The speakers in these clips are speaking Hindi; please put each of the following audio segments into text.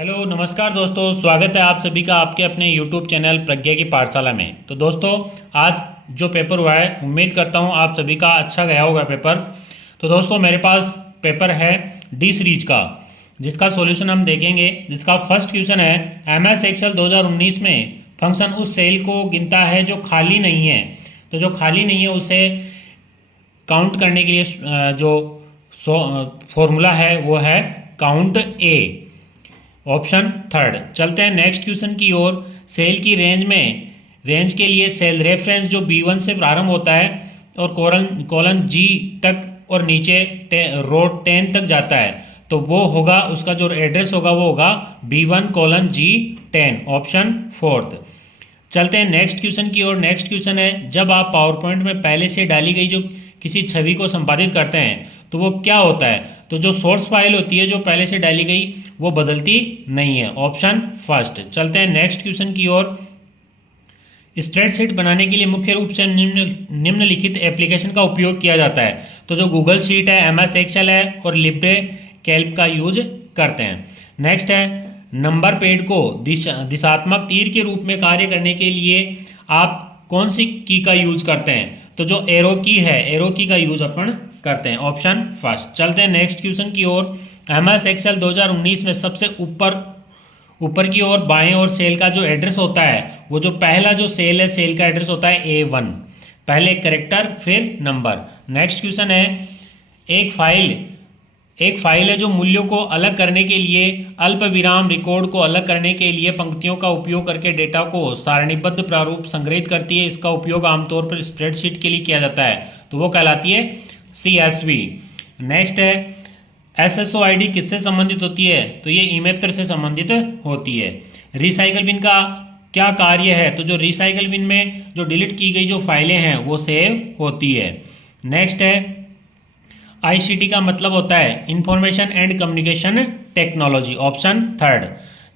हेलो नमस्कार दोस्तों, स्वागत है आप सभी का आपके अपने यूट्यूब चैनल प्रज्ञा की पाठशाला में। तो दोस्तों, आज जो पेपर हुआ है उम्मीद करता हूँ आप सभी का अच्छा गया होगा पेपर। तो दोस्तों, मेरे पास पेपर है डी सीरीज का, जिसका सॉल्यूशन हम देखेंगे। जिसका फर्स्ट क्वेश्चन है, MS एक्सेल 2019 में फंक्शन उस सेल को गिनता है जो खाली नहीं है। तो जो खाली नहीं है उसे काउंट करने के लिए जो फॉर्मूला है वो है काउंट ए, ऑप्शन थर्ड। चलते हैं नेक्स्ट क्वेश्चन की ओर। सेल की रेंज के लिए सेल रेफरेंस जो B1 से प्रारंभ होता है और कॉलन G तक और नीचे रो 10 तक जाता है, तो वो होगा उसका जो एड्रेस होगा वो होगा B1:G10, ऑप्शन फोर्थ। चलते हैं नेक्स्ट क्वेश्चन की ओर। नेक्स्ट क्वेश्चन है, जब आप पावर पॉइंट में पहले से डाली गई जो किसी छवि को संपादित करते हैं तो वो क्या होता है। तो जो सोर्स फाइल होती है जो पहले से डाली गई वो बदलती नहीं है, ऑप्शन फर्स्ट। चलते हैं नेक्स्ट क्वेश्चन की ओर। स्प्रेडशीट बनाने के लिए मुख्य रूप से निम्नलिखित एप्लीकेशन का उपयोग किया जाता है। तो जो गूगल शीट है, MS एक्सेल है और लिब्रे कैल्क का यूज करते हैं। नेक्स्ट है, नंबर पैड को दिशात्मक तीर के रूप में कार्य करने के लिए आप कौन सी की का यूज करते हैं। तो जो एरो की है, एरो की का यूज अपन करते हैं, ऑप्शन फर्स्ट। चलते हैं नेक्स्ट क्वेश्चन की ओर। MS एक्सेल 2019 में सबसे ऊपर की ओर बाएं ओर सेल का जो एड्रेस होता है, वो जो पहला जो सेल है, सेल का एड्रेस होता है A1, पहले कैरेक्टर फिर नंबर। नेक्स्ट क्वेश्चन है, एक फाइल है जो मूल्यों को अलग करने के लिए अल्प विराम रिकॉर्ड को अलग करने के लिए पंक्तियों का उपयोग करके डेटा को सारणीबद्ध प्रारूप संग्रहित करती है। इसका उपयोग आमतौर पर स्प्रेडशीट के लिए किया जाता है, तो वो कहलाती है CSV। नेक्स्ट है, SSOID किससे संबंधित होती है। तो ये इमेत्र से संबंधित होती है। रिसाइकल बिन का क्या कार्य है। तो जो रिसाइकल बिन में जो डिलीट की गई जो फाइलें हैं वो सेव होती है। नेक्स्ट है, ICT का मतलब होता है information and communication technology, option third.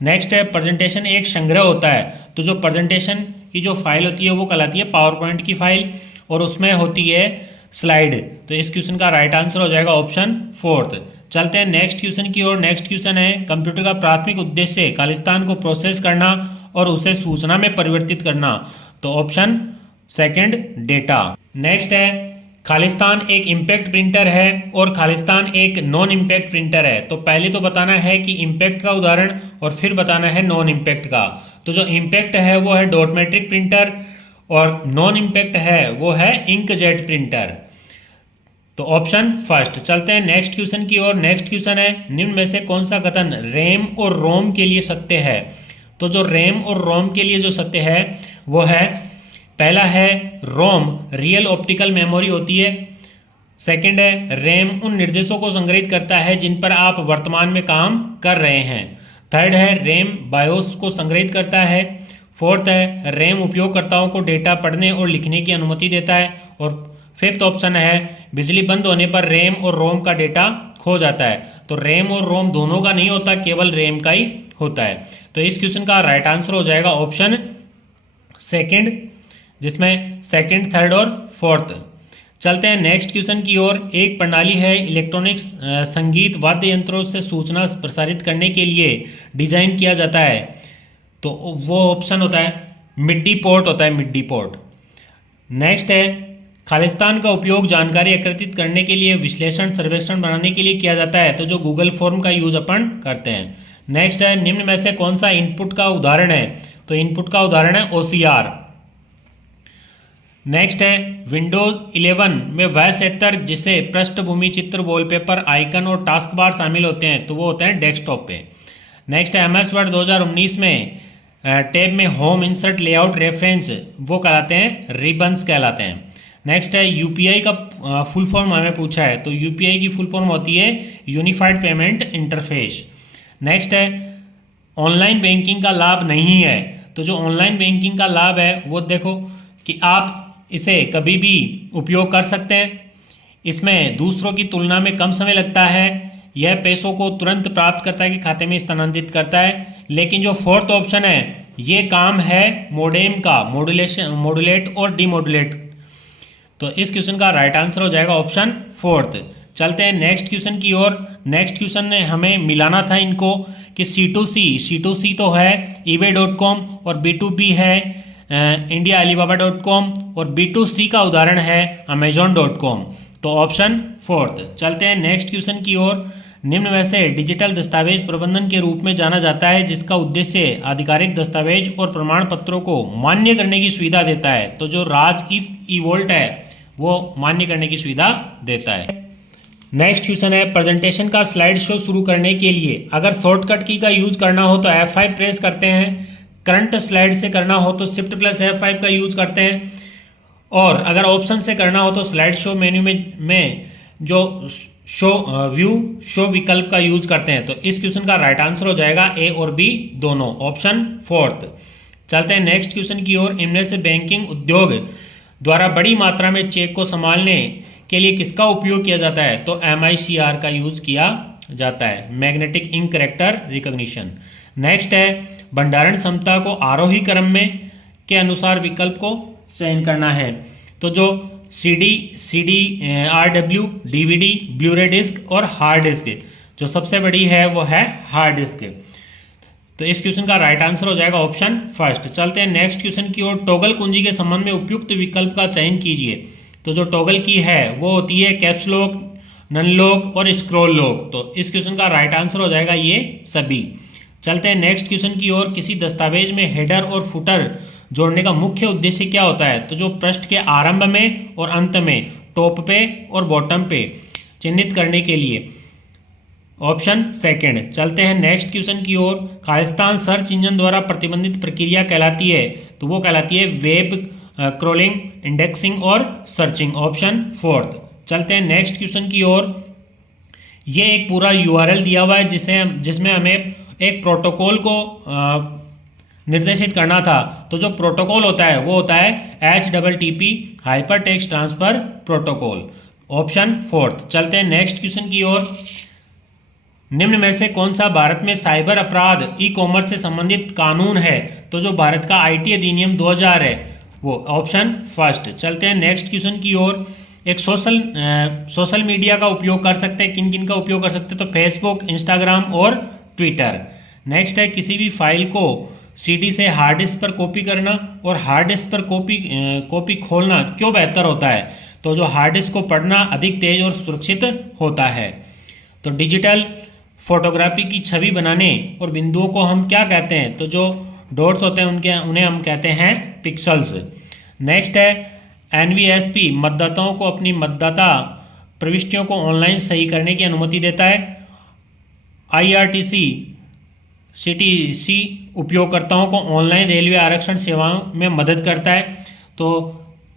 Next है, प्रेजेंटेशन एक संग्रह होता है। तो जो प्रेजेंटेशन की जो फाइल होती है वो कहलाती है पावर पॉइंट की फाइल और उसमें होती है स्लाइड। तो इस क्वेश्चन का राइट आंसर हो जाएगा ऑप्शन फोर्थ। चलते हैं नेक्स्ट क्वेश्चन की ओर। नेक्स्ट क्वेश्चन है, कंप्यूटर का प्राथमिक उद्देश्य खालिस्तान को प्रोसेस करना और उसे सूचना में परिवर्तित करना। तो ऑप्शन सेकंड, डेटा। नेक्स्ट है, खालिस्तान एक इम्पैक्ट प्रिंटर है और खालिस्तान एक नॉन इम्पैक्ट प्रिंटर है। तो पहले तो बताना है कि इम्पैक्ट का उदाहरण और फिर बताना है नॉन इम्पैक्ट का। तो जो इम्पैक्ट है वो है डॉट मैट्रिक प्रिंटर और नॉन इम्पैक्ट है वो है इंकजेट प्रिंटर, तो ऑप्शन फर्स्ट। चलते हैं नेक्स्ट क्वेश्चन की ओर। नेक्स्ट क्वेश्चन है, निम्न में से कौन सा कथन रैम और रोम के लिए सत्य है। तो जो रैम और रोम के लिए जो सत्य है वो है, पहला है रोम रियल ऑप्टिकल मेमोरी होती है। सेकंड है, रैम उन निर्देशों को संग्रहित करता है जिन पर आप वर्तमान में काम कर रहे हैं। थर्ड है, रैम बायोस को संग्रहित करता है। फोर्थ है, रैम उपयोगकर्ताओं को डेटा पढ़ने और लिखने की अनुमति देता है। और फिफ्थ ऑप्शन है, बिजली बंद होने पर रैम और रोम का डेटा खो जाता है। तो रैम और रोम दोनों का नहीं होता, केवल रैम का ही होता है। तो इस क्वेश्चन का राइट आंसर हो जाएगा ऑप्शन सेकंड, जिसमें सेकंड, थर्ड और फोर्थ। चलते हैं नेक्स्ट क्वेश्चन की ओर। एक प्रणाली है इलेक्ट्रॉनिक्स संगीत वाद्य यंत्रों से सूचना प्रसारित करने के लिए डिजाइन किया जाता है। तो वो ऑप्शन होता है मिडी पोर्ट होता है, मिडी पोर्ट। नेक्स्ट है, खालिस्तान का उपयोग जानकारी एकत्रित करने के लिए विश्लेषण सर्वेक्षण बनाने के लिए किया जाता है। तो जो गूगल फॉर्म का यूज अपन करते हैं। नेक्स्ट है, निम्न में से कौन सा इनपुट का उदाहरण है। तो इनपुट का उदाहरण है OCR। नेक्स्ट है, विंडोज 11 में वह क्षेत्र जिसे पृष्ठभूमि चित्र, वॉलपेपर, आइकन और टास्क बार शामिल होते हैं, तो वो होते हैं डेस्कटॉप पे। नेक्स्ट है, MS वर्ड 2019 में टैब में होम, इंसर्ट, लेआउट, रेफरेंस वो कहलाते हैं रिबन्स कहलाते हैं। नेक्स्ट है, UPI का फुल फॉर्म हमें पूछा है। तो UPI की फुल फॉर्म होती है यूनिफाइड पेमेंट इंटरफेस। नेक्स्ट है, ऑनलाइन बैंकिंग का लाभ नहीं है। तो जो ऑनलाइन बैंकिंग का लाभ है वो देखो कि आप इसे कभी भी उपयोग कर सकते हैं। इसमें दूसरों की तुलना में कम समय लगता है। यह पैसों को तुरंत प्राप्त करता है कि खाते में स्थानांतरित करता है। लेकिन जो फोर्थ ऑप्शन है ये काम है मोडेम का, मॉड्यूलेट और डीमॉड्यूलेट। तो इस क्वेश्चन का राइट आंसर हो जाएगा ऑप्शन फोर्थ। चलते हैं नेक्स्ट क्वेश्चन की ओर। नेक्स्ट क्वेश्चन ने हमें मिलाना था इनको कि C2C तो है eBay.com और B2B है इंडिया Alibaba.com और B2C का उदाहरण है Amazon.com। तो ऑप्शन फोर्थ। चलते हैं नेक्स्ट क्वेश्चन की ओर। निम्न में से डिजिटल दस्तावेज प्रबंधन के रूप में जाना जाता है जिसका उद्देश्य आधिकारिक दस्तावेज और प्रमाण पत्रों को मान्य करने की सुविधा देता है। तो जो राज ई-वॉल्ट है वो मान्य करने की सुविधा देता है। नेक्स्ट क्वेश्चन है, प्रेजेंटेशन का स्लाइड शो शुरू करने के लिए अगर शॉर्टकट की का यूज करना हो तो F5 प्रेस करते हैं, करंट स्लाइड से करना हो तो शिफ्ट प्लस F5 का यूज करते हैं, और अगर ऑप्शन से करना हो तो स्लाइड शो मेन्यू में जो व्यू शो विकल्प का यूज करते हैं। तो इस क्वेश्चन का राइट आंसर हो जाएगा ए और बी दोनों, ऑप्शन फोर्थ। चलते हैं नेक्स्ट क्वेश्चन की ओर। इनमें से बैंकिंग उद्योग द्वारा बड़ी मात्रा में चेक को संभालने के लिए किसका उपयोग किया जाता है? तो MICR का यूज किया जाता है, magnetic ink character recognition. Next है, भंडारण क्षमता को आरोही क्रम में के अनुसार विकल्प को चयन करना है। तो जो CD RW DVD Bluray disc और हार्ड डिस्क, जो सबसे बड़ी है वो है हार्ड डिस्क। तो इस क्वेश्चन का राइट आंसर हो जाएगा ऑप्शन फर्स्ट। चलते हैं नेक्स्ट क्वेश्चन की ओर। टॉगल कुंजी के संबंध में उपयुक्त विकल्प का चयन कीजिए। तो जो टॉगल की है वो होती है कैप्स लॉक, नन लॉक और स्क्रॉल लॉक। तो इस क्वेश्चन का राइट आंसर हो जाएगा ये सभी। चलते हैं नेक्स्ट क्वेश्चन की ओर। किसी दस्तावेज में हेडर और फुटर जोड़ने का मुख्य उद्देश्य क्या होता है? तो जो पृष्ठ के आरंभ में और अंत में टॉप पे और बॉटम पे चिन्हित करने के लिए, ऑप्शन सेकंड। चलते हैं नेक्स्ट क्वेश्चन की ओर। खालिस्तान सर्च इंजन द्वारा प्रतिबंधित प्रक्रिया कहलाती है, तो वो कहलाती है वेब क्रॉलिंग, इंडेक्सिंग और सर्चिंग, ऑप्शन फोर्थ। चलते हैं नेक्स्ट क्वेश्चन की ओर। ये एक पूरा URL दिया हुआ है जिसमें हमें एक प्रोटोकॉल को निर्देशित करना था। तो जो प्रोटोकॉल होता है वो होता है HTTP hypertext transfer protocol, option fourth. चलते हैं नेक्स्ट क्वेश्चन की ओर। निम्न में से कौन सा भारत में साइबर अपराध ई-कॉमर्स से संबंधित कानून है? तो जो भारत का IT अधिनियम 2000 है वो, ऑप्शन फर्स्ट। चलते हैं नेक्स्ट क्वेश्चन की ओर। एक सोशल मीडिया का उपयोग कर सकते हैं, किन किन का उपयोग कर सकते हैं? तो फेसबुक, इंस्टाग्राम और ट्विटर। नेक्स्ट है, किसी भी फाइल को CD से हार्ड डिस्क पर कॉपी करना और हार्ड डिस्क पर कॉपी खोलना क्यों बेहतर होता है? तो जो हार्ड डिस्क को पढ़ना अधिक तेज और सुरक्षित होता है। तो डिजिटल फोटोग्राफी की छवि बनाने और बिंदुओं को हम क्या कहते हैं? तो जो डॉट्स होते हैं उन्हें हम कहते हैं पिक्सल्स। नेक्स्ट है, NVSP मतदाताओं को अपनी मतदाता प्रविष्टियों को ऑनलाइन सही करने की अनुमति देता है। IRTC CTC उपयोगकर्ताओं को ऑनलाइन रेलवे आरक्षण सेवाओं में मदद करता है। तो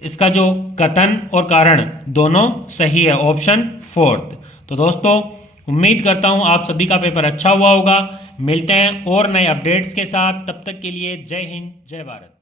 इसका जो कथन और कारण दोनों सही है, ऑप्शन फोर्थ। तो दोस्तों उम्मीद करता हूँ आप सभी का पेपर अच्छा हुआ होगा। मिलते हैं और नए अपडेट्स के साथ, तब तक के लिए जय हिंद, जय भारत।